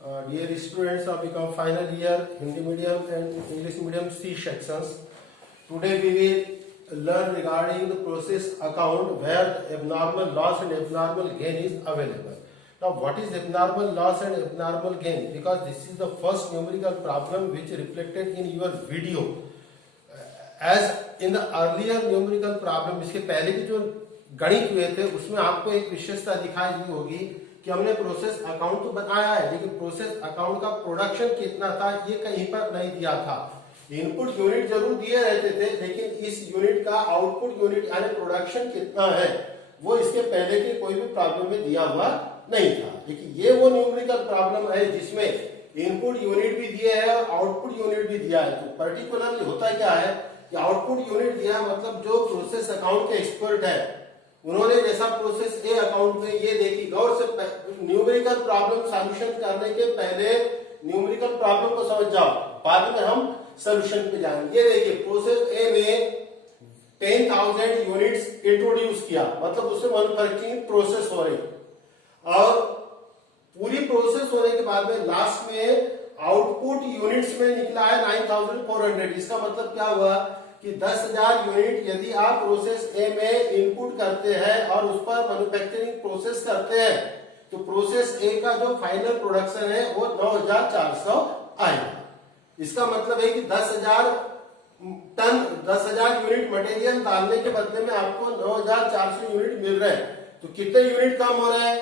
Dear students of become final year Hindi medium and English medium C sections. Today we will learn regarding the process account where abnormal loss and abnormal gain is available. Now what is abnormal loss and abnormal gain? Because this is the first numerical problem which reflected in your video. As in the earlier numerical problem, इसके पहले की जो गणित हुए थे उसमें आपको एक विशेषता दिखाई दी होगी कि हमने प्रोसेस अकाउंट तो बनाया है, लेकिन प्रोसेस अकाउंट का प्रोडक्शन कितना था ये कहीं पर नहीं दिया था। इनपुट यूनिट जरूर दिए रहते थे, लेकिन इस यूनिट का आउटपुट यूनिट यानी प्रोडक्शन कितना है वो इसके पहले के कोई भी प्रॉब्लम में दिया हुआ नहीं था। लेकिन ये वो न्यूमेरिकल प्रॉब्लम है जिसमें इनपुट यूनिट भी दिए है और आउटपुट यूनिट भी दिया है। तो पर्टिकुलरली होता क्या है कि आउटपुट यूनिट दिया है, मतलब जो प्रोसेस अकाउंट के एक्सपर्ट है उन्होंने जैसा प्रोसेस ए अकाउंट में ये देखी, गौर से न्यूमेरिकल प्रॉब्लम सॉल्यूशन करने के पहले न्यूमेरिकल प्रॉब्लम को समझ जाओ, बाद में हम सॉल्यूशन पे जाएंगे। ये देखिए प्रोसेस ए में 10,000 यूनिट्स इंट्रोड्यूस किया, मतलब उससे मैन्युफैक्चरिंग प्रोसेस हो रही और पूरी प्रोसेस होने के बाद में लास्ट में आउटपुट यूनिट्स में निकला है 9,400। इसका मतलब क्या हुआ कि 10,000 यूनिट यदि आप प्रोसेस ए में इनपुट करते हैं और उस पर मैन्युफैक्चरिंग प्रोसेस करते हैं तो प्रोसेस ए का जो फाइनल प्रोडक्शन है वो 9,400 आएगा। इसका मतलब है कि 10,000 यूनिट मटेरियल डालने के बदले में आपको 9,400 यूनिट मिल रहे हैं। तो कितने यूनिट कम हो रहे हैं?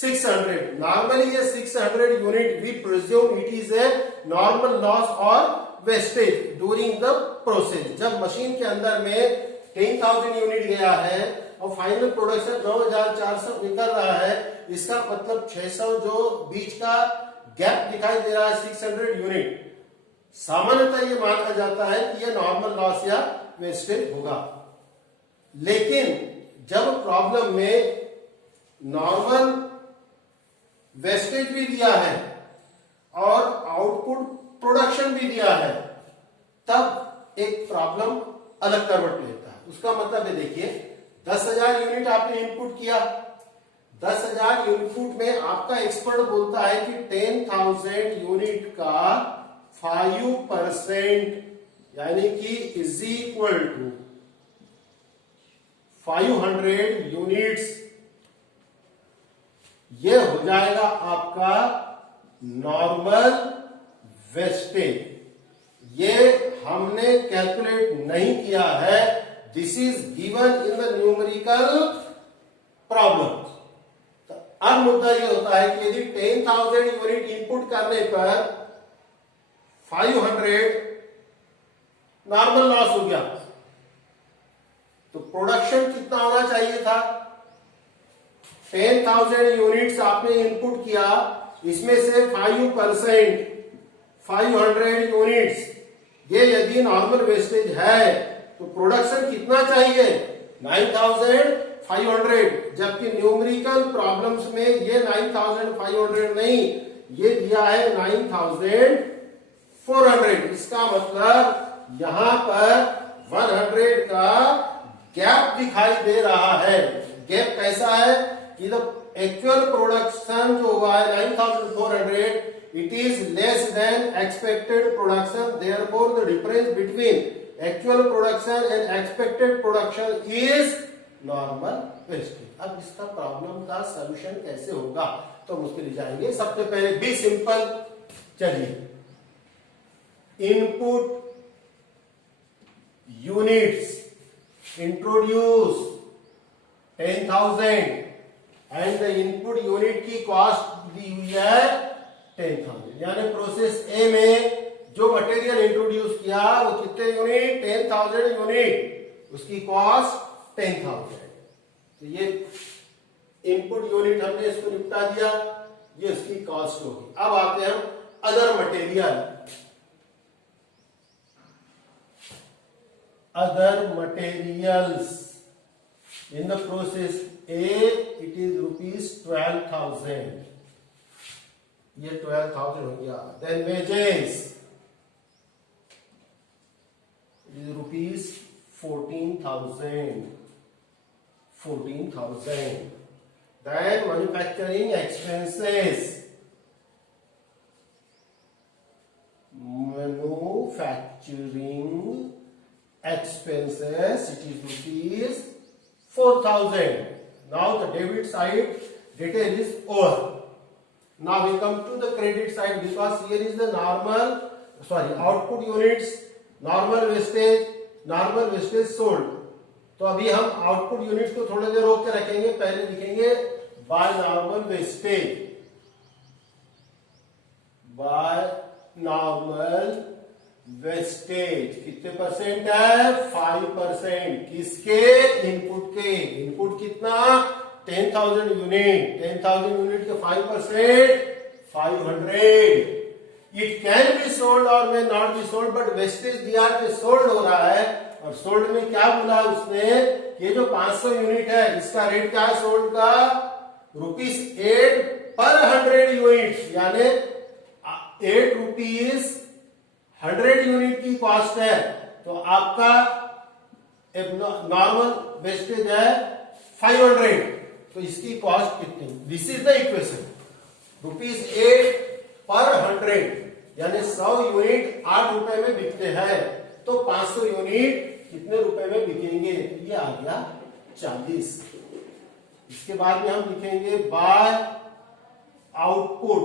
600। नॉर्मली ये 600 unit we presume it is a normal loss और वेस्टेज ड्यूरिंग द प्रोसेस। जब मशीन के अंदर में 10,000 यूनिट गया है और फाइनल प्रोडक्शन 9,400 निकल रहा है, इसका मतलब 600 जो बीच का गैप दिखाई दे रहा है 600 यूनिट, सामान्यतः ये माना जाता है कि ये नॉर्मल लॉस या वेस्टेज होगा। लेकिन जब प्रॉब्लम में नॉर्मल वेस्टेज भी दिया है और आउटपुट प्रोडक्शन भी दिया है, तब एक प्रॉब्लम अलग करवट लेता है। उसका मतलब है देखिए 10,000 यूनिट आपने इनपुट किया, 10,000 इनपुट में आपका एक्सपर्ट बोलता है कि 10,000 यूनिट का 5% यानी कि इज इक्वल टू 500 यूनिट्स, ये हो जाएगा आपका नॉर्मल वेस्टेज। ये हमने कैलकुलेट नहीं किया है, this is given in the numerical problem. अब मुद्दा ये होता है कि यदि 10,000 यूनिट इनपुट करने पर 500 नॉर्मल लॉस हो गया, तो प्रोडक्शन कितना होना चाहिए था? 10,000 यूनिट्स आपने इनपुट किया, इसमें से 5% 500 यूनिट्स, ये यदि नॉर्मल वेस्टेज है तो प्रोडक्शन कितना चाहिए? 9,500। जबकि न्यूमेरिकल प्रॉब्लम्स में ये 9,500 नहीं, ये दिया है 9,400। इसका मतलब यहां पर 100 का गैप दिखाई दे रहा है। गैप कैसा है कि द एक्चुअल प्रोडक्शन जो हुआ है 9,400, it is less than expected production, therefore the difference between actual production and expected production is normal wastage। अब इसका प्रॉब्लम का सॉल्यूशन कैसे होगा तो हम उसके लिए जाएंगे। सबसे पहले बी सिंपल, चलिए input units introduce 10,000 and the input unit की कॉस्ट दी हुई है 10,000। यानी प्रोसेस ए में जो मटेरियल इंट्रोड्यूस किया वो कितने यूनिट? 10,000 यूनिट, उसकी कॉस्ट 10,000। तो ये इनपुट यूनिट हमने इसको निपटा दिया, ये उसकी कॉस्ट होगी। अब आते हैं हम other material. Other materials in the process A it is rupees 12,000, ये 12,000 हो गया। then wages is rupees 14,000। then manufacturing expenses manufacturing expenses, it is rupees 4,000. Now the debit side detail is over. Now we come to the credit side, because here is the output units, normal wastage sold. तो अभी हम output unit को थोड़ी देर रोक के रखेंगे, पहले लिखेंगे बाय नॉर्मल वेस्टेज कितने परसेंट है? 5%। किसके? इनपुट के। इनपुट कितना? 10,000 यूनिट। 10,000 यूनिट के 5% 500। इट कैन बी सोल्ड और may not be sold, but wastage दिया कि सोल्ड हो रहा है। और सोल्ड में क्या बोला उसने? ये जो 500 यूनिट है इसका रेट क्या है सोल्ड का? ₹8 पर 100 यूनिट, यानी 8 रुपीज 100 यूनिट की कॉस्ट है। तो आपका नॉर्मल वेस्टेज है 500, तो इसकी कॉस्ट कितनी? This is the equation. ₹8 पर 100, यानी 100 यूनिट 8 रुपए में बिकते हैं, तो 500 यूनिट कितने रुपए में बिकेंगे? ये आ गया 40। इसके बाद में हम लिखेंगे बाय आउटपुट।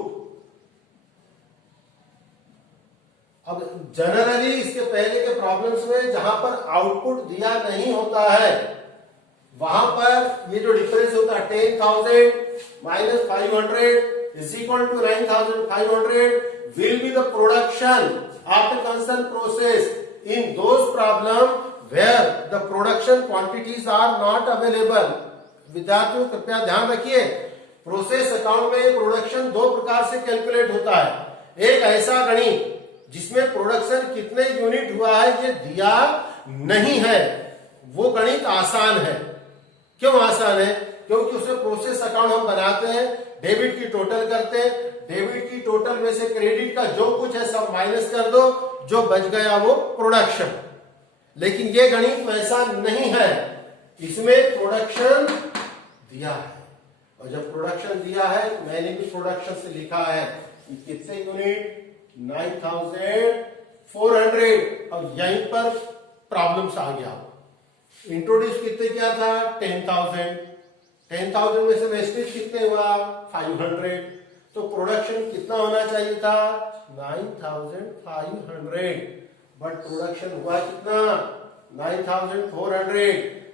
अब जनरली इसके पहले के प्रॉब्लम्स में जहां पर आउटपुट दिया नहीं होता है, वहां पर ये जो डिफरेंस होता है 10,000 minus 500 is equal to 9,500 will be the production after concern process in those problem where the production quantities are not available. विद्यार्थियों कृपया ध्यान रखिए, प्रोसेस अकाउंट में प्रोडक्शन दो प्रकार से कैलकुलेट होता है। एक ऐसा गणित जिसमें प्रोडक्शन कितने यूनिट हुआ है ये दिया नहीं है, वो गणित आसान है। क्यों आसान है? क्योंकि उसमें प्रोसेस अकाउंट हम बनाते हैं, डेबिट की टोटल करते हैं, डेबिट की टोटल में से क्रेडिट का जो कुछ है सब माइनस कर दो, जो बच गया वो प्रोडक्शन। लेकिन ये गणित वैसा नहीं है, इसमें प्रोडक्शन दिया है, और जब प्रोडक्शन दिया है मैंने भी प्रोडक्शन से लिखा है कि कितने यूनिट? 9,400। अब यहीं पर प्रॉब्लम्स आ गया। इंट्रोड्यूस कितने किया था? 10,000। 10,000 में से वेस्टेज कितने हुआ? 500। तो प्रोडक्शन कितना होना चाहिए था? 9,500, बट प्रोडक्शन हुआ कितना? 9,400।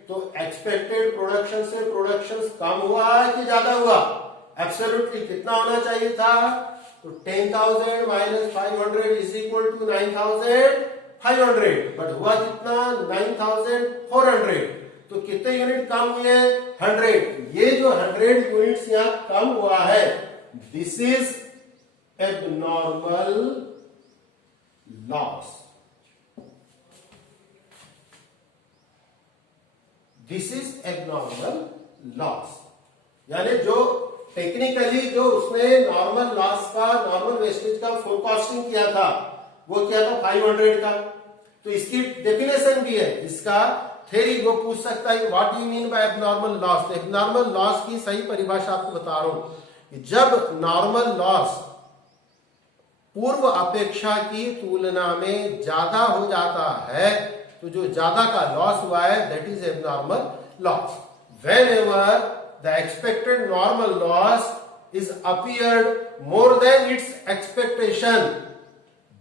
तो एक्सपेक्टेड प्रोडक्शन से प्रोडक्शन कम हुआ कि ज्यादा हुआ? एब्सोल्युटली कितना होना चाहिए था? तो 10,000 minus 500 is equal to 9,500, but हुआ कितना? 9,400। तो कितने यूनिट कम हुए? 100। ये जो 100 यूनिट्स यहां कम हुआ है, this is abnormal loss. This is abnormal loss, यानी जो टेक्निकली जो उसने नॉर्मल लॉस का, नॉर्मल वेस्टेज का फोरकास्टिंग किया था, वो क्या था? 500 का। तो इसकी डेफिनेशन भी है, इसका थ्योरी वो पूछ सकता है what do you mean by abnormal loss. Abnormal loss की सही परिभाषा आपको बता रहा हूं कि जब नॉर्मल लॉस पूर्व अपेक्षा की तुलना में ज्यादा हो जाता है, तो जो ज्यादा का लॉस हुआ है that is abnormal loss. Whenever the expected normal loss is appeared more than its expectation,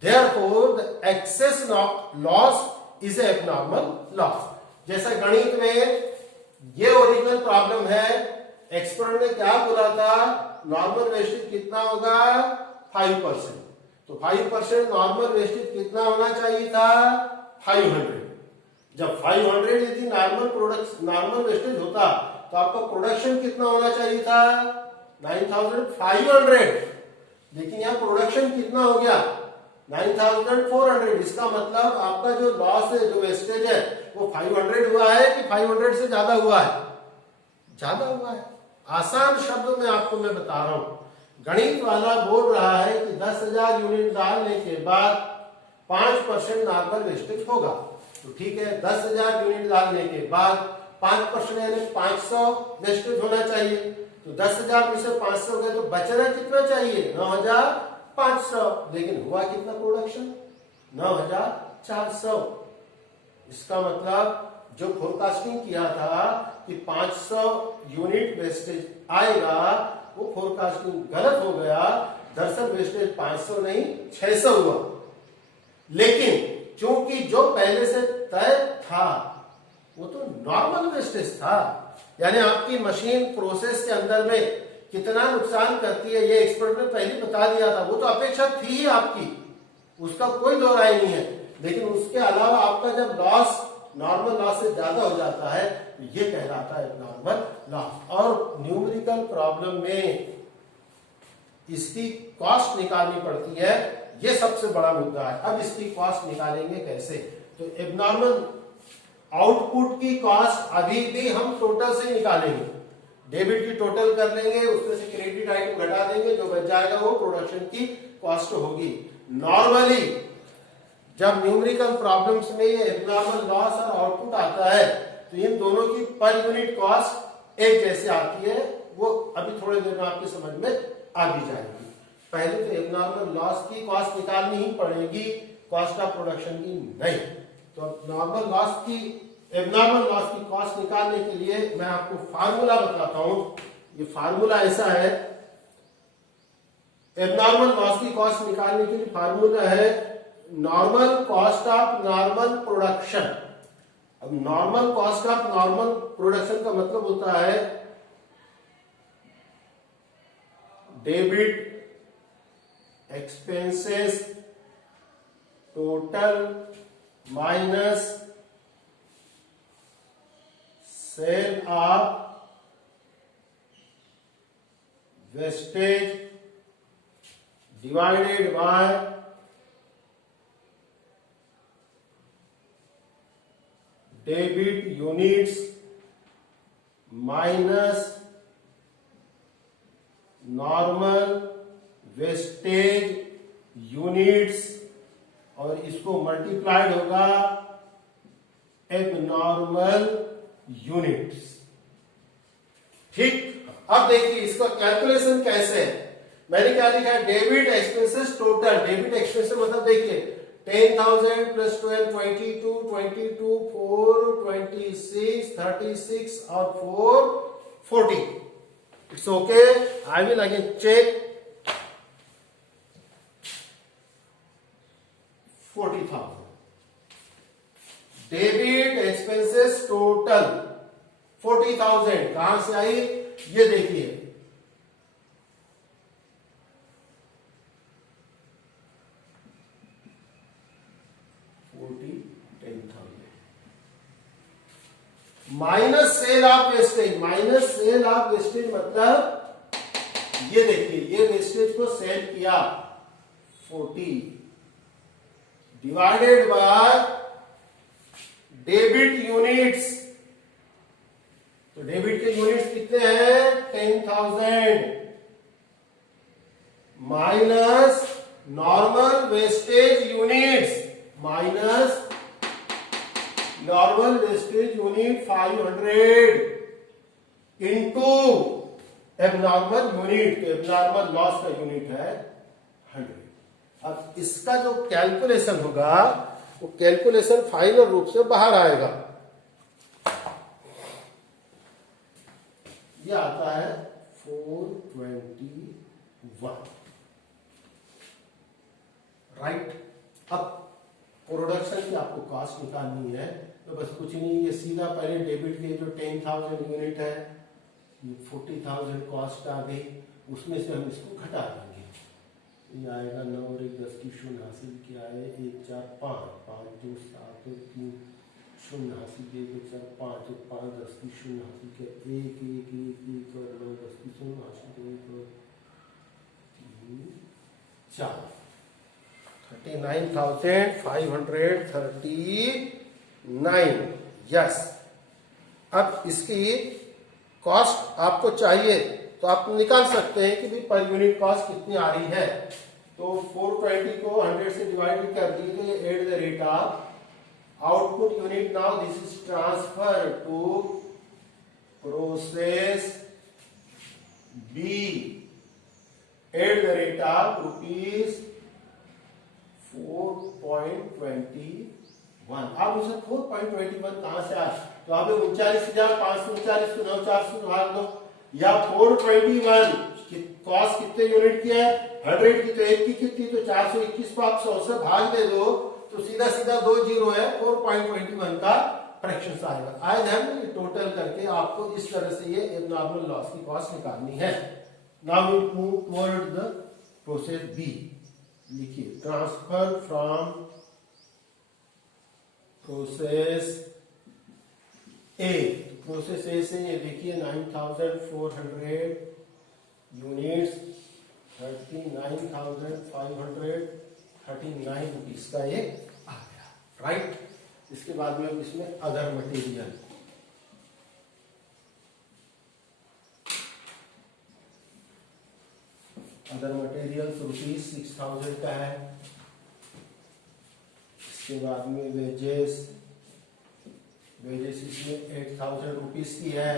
therefore the excess loss is a abnormal loss। जैसा गणित में ये ओरिजिनल प्रॉब्लम है, एक्सपर्ट ने क्या बोला था? नॉर्मल वेस्टेज कितना होगा? 5%। तो 5% नॉर्मल वेस्टेज कितना होना चाहिए था? 500। जब 500 यदि नॉर्मल वेस्टेज होता तो आपका प्रोडक्शन कितना होना चाहिए था? 9,500। लेकिन यहां प्रोडक्शन कितना हो गया? 9,400। इसका मतलब आपका जो लॉस है, जो वेस्टेज है, वो 500 हुआ है कि 500 से ज्यादा हुआ है? ज्यादा हुआ है। आसान शब्दों में आपको मैं बता रहा हूं, गणित वाला बोल रहा है कि 10,000 यूनिट डालने के बाद 5% नॉर्मल वेस्टेज होगा। तो ठीक है, 10,000 यूनिट डालने के बाद 5% यानी 500 वेस्टेज होना चाहिए। तो 10,000 में से 500 गए तो बचना कितना चाहिए? 9,500। लेकिन हुआ कितना प्रोडक्शन? 9,000 400। इसका मतलब जो फोरकास्टिंग किया था कि 500 यूनिट वेस्टेज आएगा, वो फोरकास्टिंग गलत हो गया। दरअसल वेस्टेज 500 नहीं 600 हुआ। लेकिन क्योंकि जो पहले से तय था वो तो नॉर्मल वेस्टेज था, यानी आपकी मशीन प्रोसेस के अंदर में कितना नुकसान करती है ये एक्सपर्ट ने पहले बता दिया था, वो तो अपेक्षा थी ही आपकी, उसका कोई दो राय नहीं है। लेकिन उसके अलावा आपका जब लॉस नॉर्मल लॉस से ज्यादा हो जाता है तो ये कहलाता है नॉर्मल लॉस। और न्यूमेरिकल प्रॉब्लम में इसकी कॉस्ट निकालनी पड़ती है, ये सबसे बड़ा मुद्दा है। अब इसकी कॉस्ट निकालेंगे कैसे? तो एबनॉर्मल आउटपुट की कॉस्ट अभी भी हम टोटल से निकालेंगे। डेबिट की टोटल कर लेंगे, उसमें से क्रेडिट आइटम घटा देंगे, जो बच जाएगा वो प्रोडक्शन की कॉस्ट होगी। नॉर्मली जब न्यूमेरिकल प्रॉब्लम्स में ये एबनॉर्मल लॉस और आउटपुट आता है तो इन दोनों की पर यूनिट कॉस्ट एक जैसे आती है। वो अभी थोड़ी देर में आपकी समझ में आ भी जाएगी। पहले तो एबनॉर्मल लॉस की कॉस्ट निकालनी ही पड़ेगी, कॉस्ट ऑफ प्रोडक्शन की नहीं। तो नॉर्मल लॉस की एबनॉर्मल लॉस की कॉस्ट निकालने के लिए मैं आपको फार्मूला बताता हूं। ये फार्मूला ऐसा है, एबनॉर्मल लॉस की कॉस्ट निकालने के लिए फार्मूला है normal cost of normal production. अब normal cost of normal production का मतलब होता है debit expenses total minus sale of wastage divided by debit units minus normal wastage units, और इसको मल्टीप्लाइड होगा एबनॉर्मल यूनिट्स। ठीक, अब देखिए इसका कैलकुलेशन कैसे है। मैंने क्या लिखा है, debit expenses total. Debit expenses मतलब देखिए 10,000 प्लस 12 22 22 4 26 36 और 4 40। It's okay, I will again check 40,000 debit expenses total 40,000 कहां से आई, ये देखिए 10,000 minus sale of wastage. Minus sale of wastage मतलब ये देखिए, ये वेस्टेज को सेल किया 40 डिवाइडेड बाय डेबिट यूनिट्स। तो डेबिट के यूनिट्स कितने हैं 10,000 minus normal wastage units minus normal wastage unit 500 into abnormal unit. तो एबनॉर्मल लॉस का यूनिट है 100। अब इसका जो कैलकुलेशन होगा वो कैलकुलेशन फाइनल रूप से बाहर आएगा। ये आता है 421, राइट। अब प्रोडक्शन की आपको कॉस्ट निकालनी है, तो बस कुछ नहीं, ये सीधा पहले डेबिट के जो 10,000 यूनिट है 40,000 कॉस्ट आ गई, उसमें से हम इसको घटा देंगे। ये आएगा 9 और 1 10 की शून्य हासिल किया है 1 4 5 5 2 7 3 शून्य हासिल किया 1 4 5 5 10 की शून्य हासिल किया 1 1 1 1 और 9 10 की शून्य हासिल किया 1 और 3 4 39,539। यस, अब इसकी कॉस्ट आपको चाहिए तो आप निकाल सकते हैं कि भाई पर यूनिट कॉस्ट कितनी आ रही है। तो 420 को 100 से डिवाइड कर दीजिए at the rate of output unit. Now this is transfer to process B at the rate of ₹4.20 आप मुझे 4.21 कहां से आया? तो आप 39,539 को 9 से भाग दो, या 421 कॉस्ट कितने यूनिट की है? 100 की, तो एक की कितनी? तो 421 को आप 100 से भाग दे दो तो सीधा सीधा 2 जीरो है, 4.21 का फ्रैक्शन आएगा। आए ध्यान में, टोटल करके आपको इस तरह से ये एब्नॉर्मल लॉस की कॉस्ट निकालनी है। Now we move toward the process B. लिखिए, transfer from process A. Process A से ये देखिए 9,400 यूनिट्स 39,539 रुपीज का ये आ गया, राइट। इसके बाद में इसमें अदर मटेरियल, रुपीज 6,000 का है। इसके बाद में वेजेस इसमें 8,000 रुपीज की है।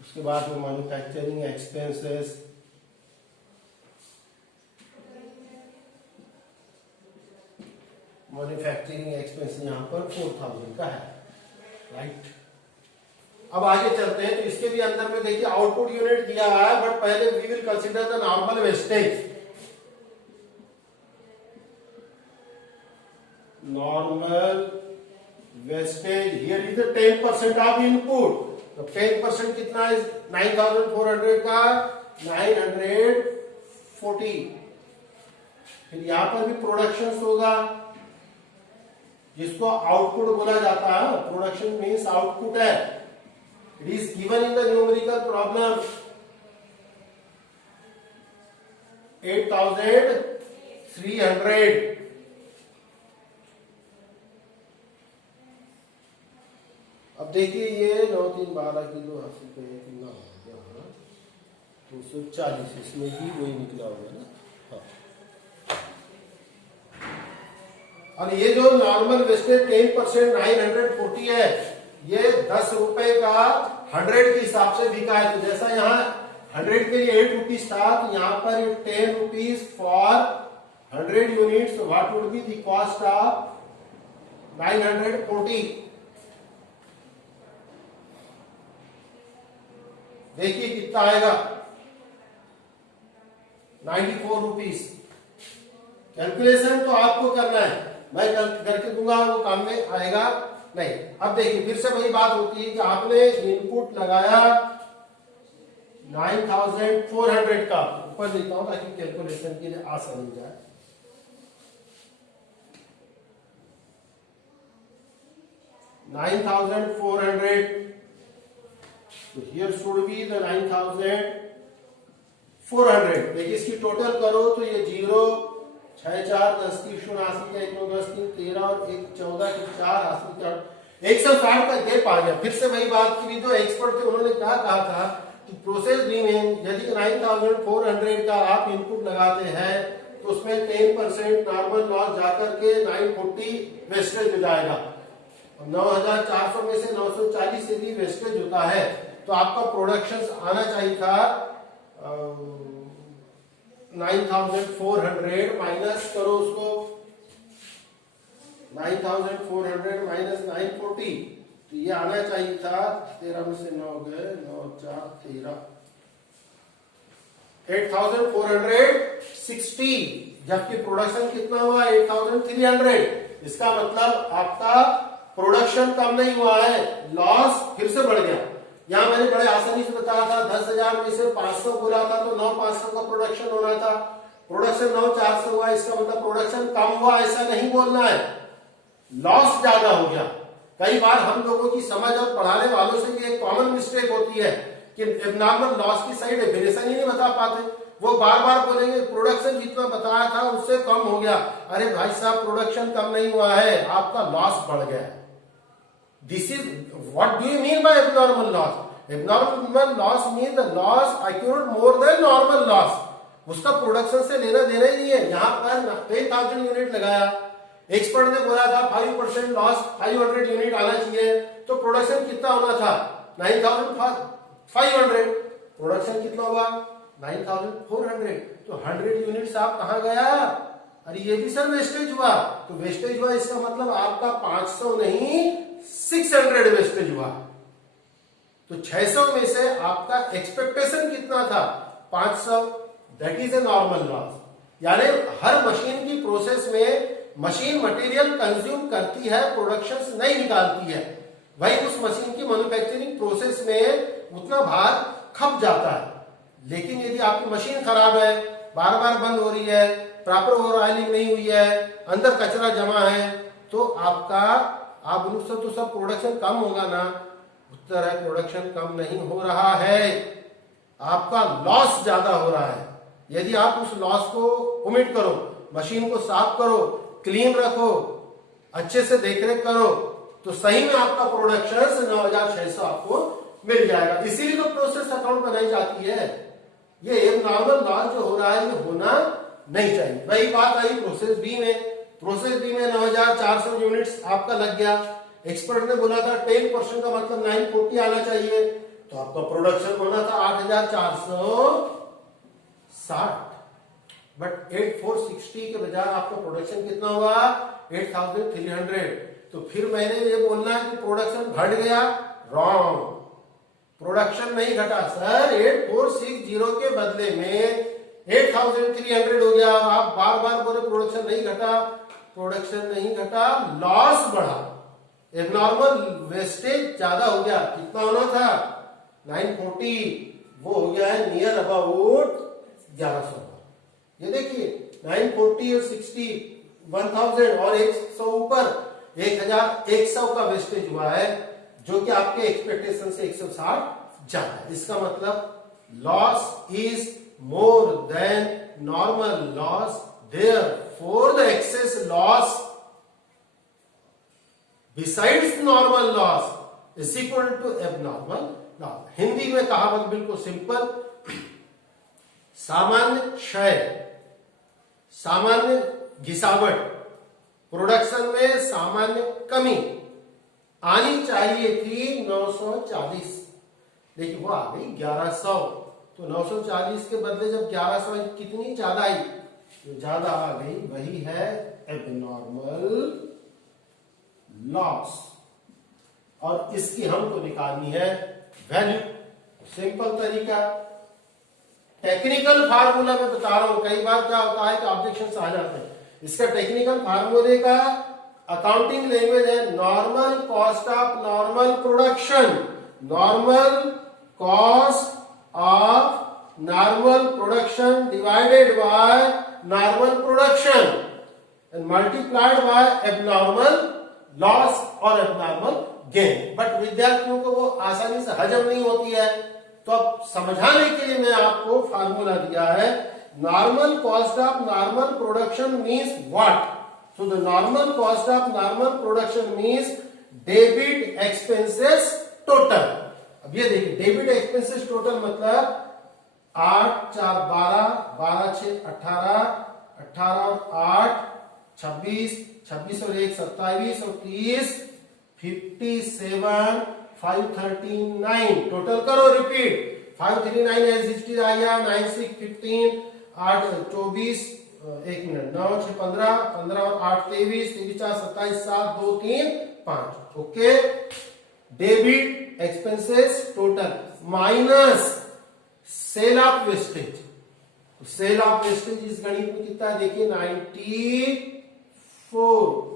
उसके बाद में मैन्युफैक्चरिंग एक्सपेंसेस, यहाँ पर 4,000 का है, राइट। अब आगे चलते हैं, तो इसके भी अंदर में देखिए आउटपुट यूनिट दिया है, बट पहले we will consider the normal wastage. Normal wastage here is the 10% of input. तो 10% कितना है 9,400 का? 940। फिर यहां पर भी प्रोडक्शन होगा, जिसको आउटपुट बोला जाता है। प्रोडक्शन मीन्स आउटपुट है। It is given in the numerical problem 8,300। अब देखिए ये 9 3 12 किलो हासिल करें, कितना हो गया? 240। इसमें भी वही निकला होगा ना। हाँ। और ये जो नॉर्मल वेस्टेज 10% 940 है, ये 10 रुपए का 100 के हिसाब से बिका है। तो जैसा यहाँ 100 के लिए 8 रुपीज था, तो यहाँ पर 10 rupees for 100 units. What would be the cost of 940? देखिए कितना आएगा, 94 रुपीज। कैलकुलेशन तो आपको करना है, मैं करके दूंगा, वो काम में आएगा नहीं। अब देखिए फिर से वही बात होती है कि आपने इनपुट लगाया 9,400 का। ऊपर लिखता हूं ताकि कैलकुलेशन के लिए आसान हो जाए। 9,400, तो हियर शुड बी द 9,400। देखिए इसकी टोटल करो तो ये 0 6 4 10 की 89 1 9 10 3 13 और 1 14 की 4 160 का दे पा गया। फिर से वही बात की, जो एक्सपर्ट थे उन्होंने क्या कहा था कि प्रोसेस बी में यदि 9,400 का आप इनपुट लगाते हैं तो उसमें 10% नॉर्मल लॉस जाकर के 940 वेस्टेज हो जाएगा। 9,400 में से 940 यदि वेस्टेज होता है तो आपका प्रोडक्शन आना चाहिए था 9,400 माइनस करो उसको, 9,400 माइनस 940, तो ये आना चाहिए था 13 में से 9 गए, 9 4 13, 8,460। जबकि प्रोडक्शन कितना हुआ 8,300। इसका मतलब आपका प्रोडक्शन कम नहीं हुआ है, लॉस फिर से बढ़ गया। यहां मैंने बड़े आसानी से बताया था 10,000 में से 500 बोला था, तो 9,500 का प्रोडक्शन होना था। प्रोडक्शन 9,400 हुआ, इसका मतलब प्रोडक्शन कम हुआ ऐसा नहीं बोलना है, लॉस ज्यादा हो गया। कई बार हम लोगों की समझ और पढ़ाने वालों से भी एक कॉमन मिस्टेक होती है कि एब्नॉर्मल लॉस की सही डेफिनेशन ही नहीं बता पाते। वो बार बार बोलेंगे प्रोडक्शन जितना बताया था उससे कम हो गया। अरे भाई साहब, प्रोडक्शन कम नहीं हुआ है, आपका लॉस बढ़ गया। This is what do you mean by abnormal loss? Abnormal loss means the loss occurred more than normal loss. उसका प्रोडक्शन से लेना देना ही नहीं है। यहाँ पर 10,000 यूनिट लगाया, एक्सपर्ट ने बोला था 5% लॉस 500 यूनिट आना चाहिए, तो प्रोडक्शन कितना होना था 9,500। प्रोडक्शन कितना हुआ 9,400। तो 100 यूनिट्स आप कहाँ गया, अरे ये भी सर वेस्टेज हुआ, तो वेस्टेज हुआ इसका मतलब आपका 500 नहीं 600 वेस्टेज हुआ। तो 600 में से आपका एक्सपेक्टेशन कितना था 500, that is a normal loss. यानी हर मशीन की प्रोसेस में मशीन मटेरियल कंज्यूम करती है, प्रोडक्शन नहीं निकालती है, वही उस मशीन की मैन्युफैक्चरिंग प्रोसेस में उतना भार खप जाता है। लेकिन यदि आपकी मशीन खराब है, बार बार बंद हो रही है, प्रॉपर ओवर ऑयलिंग नहीं हुई है, अंदर कचरा जमा है, तो आपका आप तो सब प्रोडक्शन कम होगा ना। उत्तर है प्रोडक्शन कम नहीं हो रहा है, आपका लॉस ज्यादा हो रहा है। यदि आप उस लॉस को ओमिट करो, मशीन को साफ करो, क्लीन रखो, अच्छे से देखरेख करो, तो सही में आपका प्रोडक्शन 9600 आपको मिल जाएगा। इसीलिए तो प्रोसेस अकाउंट बनाई जाती है। ये एक नॉर्मल लॉस जो हो रहा है ये होना नहीं चाहिए। वही बात आई प्रोसेस बी में। प्रोसेस बी में 9400 यूनिट्स आपका लग गया। एक्सपर्ट ने बोला था 10% का मतलब 940 आना चाहिए, तो आपका प्रोडक्शन होना था 8460, बट 8460 के बजाय आपका प्रोडक्शन कितना हुआ 8300। तो फिर मैंने ये बोलना है कि प्रोडक्शन घट गया, रॉन्ग, प्रोडक्शन नहीं घटा सर। 8460 के बदले में 8300 हो गया। आप बार बार बोले प्रोडक्शन नहीं घटा, प्रोडक्शन नहीं घटा, लॉस बढ़ा, एबनॉर्मल वेस्टेज ज्यादा हो गया। कितना होना था 940, वो हो गया है नियर अबाउट 1100। ये देखिए 940 और 60 1000 और 100 ऊपर 1100 का वेस्टेज हुआ है, जो कि आपके एक्सपेक्टेशन से 160 ज्यादा है। इसका मतलब loss is more than normal loss, therefore the excess loss besides normal loss is equal to abnormal loss. Hindi में कहावत बिल्कुल सिंपल, सामान्य क्षय, सामान्य घिसावट, प्रोडक्शन में सामान्य कमी आनी चाहिए थी 940, लेकिन वो आ गई 1100। तो 940 के बदले जब 1100 कितनी ज्यादा आई, जो ज्यादा आ गई वही है एबनॉर्मल लॉस, और इसकी हमको निकालनी है वैल्यू। सिंपल तरीका, टेक्निकल फार्मूला में बता रहा हूं। कई बार क्या होता है कि ऑब्जेक्शन आ जाते हैं। इसका टेक्निकल फार्मूले का अकाउंटिंग लैंग्वेज है normal cost of normal production, normal cost of normal production divided by normal production and multiplied by abnormal loss और एबनॉर्मल गेन। बट विद्यार्थियों को वो आसानी से हजम नहीं होती है, तो अब समझाने के लिए मैं आपको फार्मूला दिया है। Normal cost of normal production means what? So the normal cost of normal production means debit expenses total. अब ये देखिए डेबिट एक्सपेंसेस टोटल मतलब 8 4 12 12 6 18 18 और 8 26 26 और 1 27 और 30 57 539 टोटल करो, रिपीट 539 है 60 आया 9 6 15 8 24 1 मिनट 9 6 15 15 और 8 23 23 4 27 7 2 3 5। Okay, debit expenses total minus sale of wastage. Sale of wastage इस गणित में कितना है देखिए 94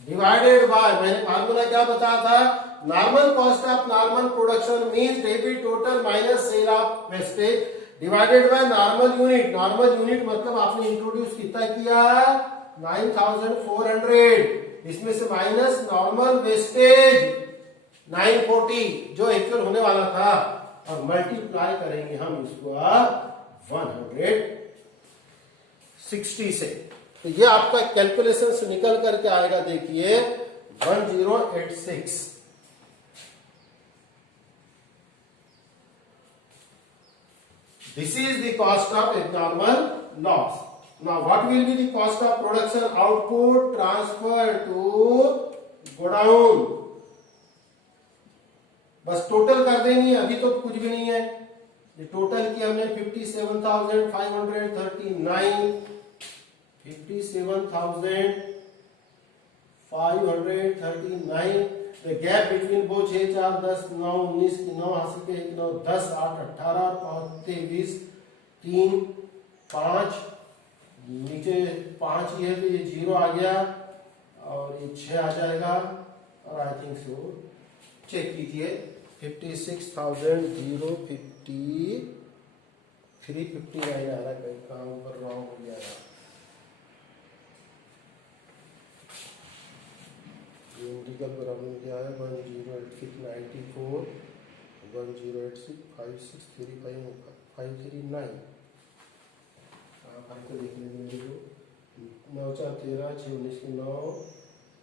डिवाइडेड बाय, मैंने फार्मूला क्या बताया था, normal cost of normal production means debit total minus sale of wastage divided by normal unit. Normal unit मतलब आपने इंट्रोड्यूस कितना किया 9400, इसमें से माइनस नॉर्मल वेस्टेज 940 जो एक्चुअल होने वाला था, और मल्टीप्लाई करेंगे हम इसको 160 से। तो ये आपका कैलकुलेशन से निकल करके आएगा देखिए 1086। This is the cost of abnormal loss. Now what will be the cost of production output transferred to godown? बस टोटल कर देनी है, अभी तो कुछ भी नहीं है। ये टोटल की हमने 57,539 57,539. The gap between both 6, 4, 10, 9, 19 की 9 हासिल के 1, 9, 10, 8, 18, 5, 23, 3, 5, नीचे 5 ही है तो ये 0 आ गया और ये 6 आ जाएगा और आई थिंक सो चेक कीजिए 56,050 359 आ रहा है, कहीं काम पर रॉन्ग हो गया था। न्यूमेरिकल प्रॉब्लम क्या है 108694 1086563539 भाई को देख लेंगे मेरे को 9 4 13 6 19 की 9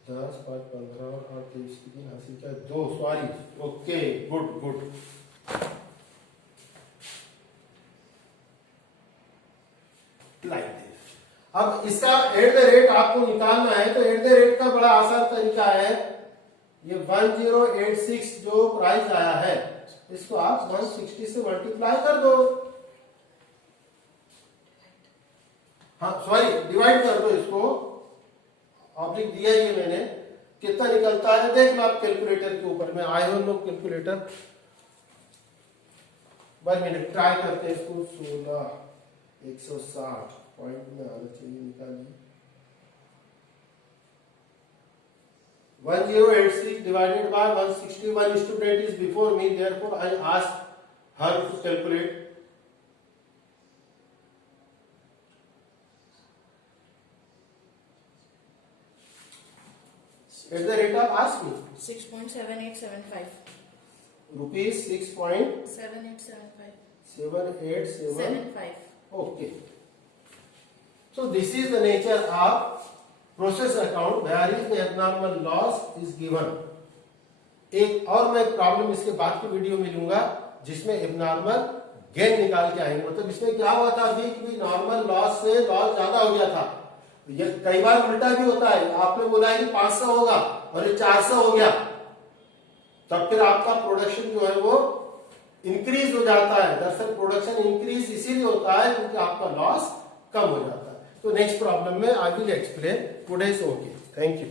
10 5 15 और 23 की 3 हासिल क्या 2 सॉरी ओके गुड गुड। अब इसका एट द रेट आपको निकालना है तो एट द रेट का बड़ा आसान तरीका है, ये 1086 जो प्राइस आया है इसको आप 160 से मल्टीप्लाई कर दो, हाँ सॉरी डिवाइड कर दो इसको, ऑब्लिक दिया ही मैंने, कितना निकलता है देख लो आप कैलकुलेटर के ऊपर में, आए हो लोग कैलकुलेटर 1 मिनट ट्राई करते हैं इसको 16 160 पॉइंट में आना चाहिए, निकालिए 1086 divided by 160, one student is before me, therefore I ask her to calculate. At the rate of ask me 6.7875 rupees 7875 6.7875. Okay. So this is the nature of process account where is the abnormal loss is given. एक और मैं problem इसके बाद की video में लूंगा जिसमें abnormal gain निकाल के आएंगे, मतलब इसमें क्या हुआ था अभी कि नॉर्मल लॉस से लॉस ज्यादा हो गया था, ये कई बार उल्टा भी होता है, आपने बोला है कि 500 होगा और ये 400 हो गया, तब फिर आपका प्रोडक्शन जो है वो इंक्रीज हो जाता है। दरअसल प्रोडक्शन इंक्रीज इसीलिए होता है क्योंकि आपका लॉस कम हो जाता है। तो नेक्स्ट प्रॉब्लम में I will explain, today is okay, thank you.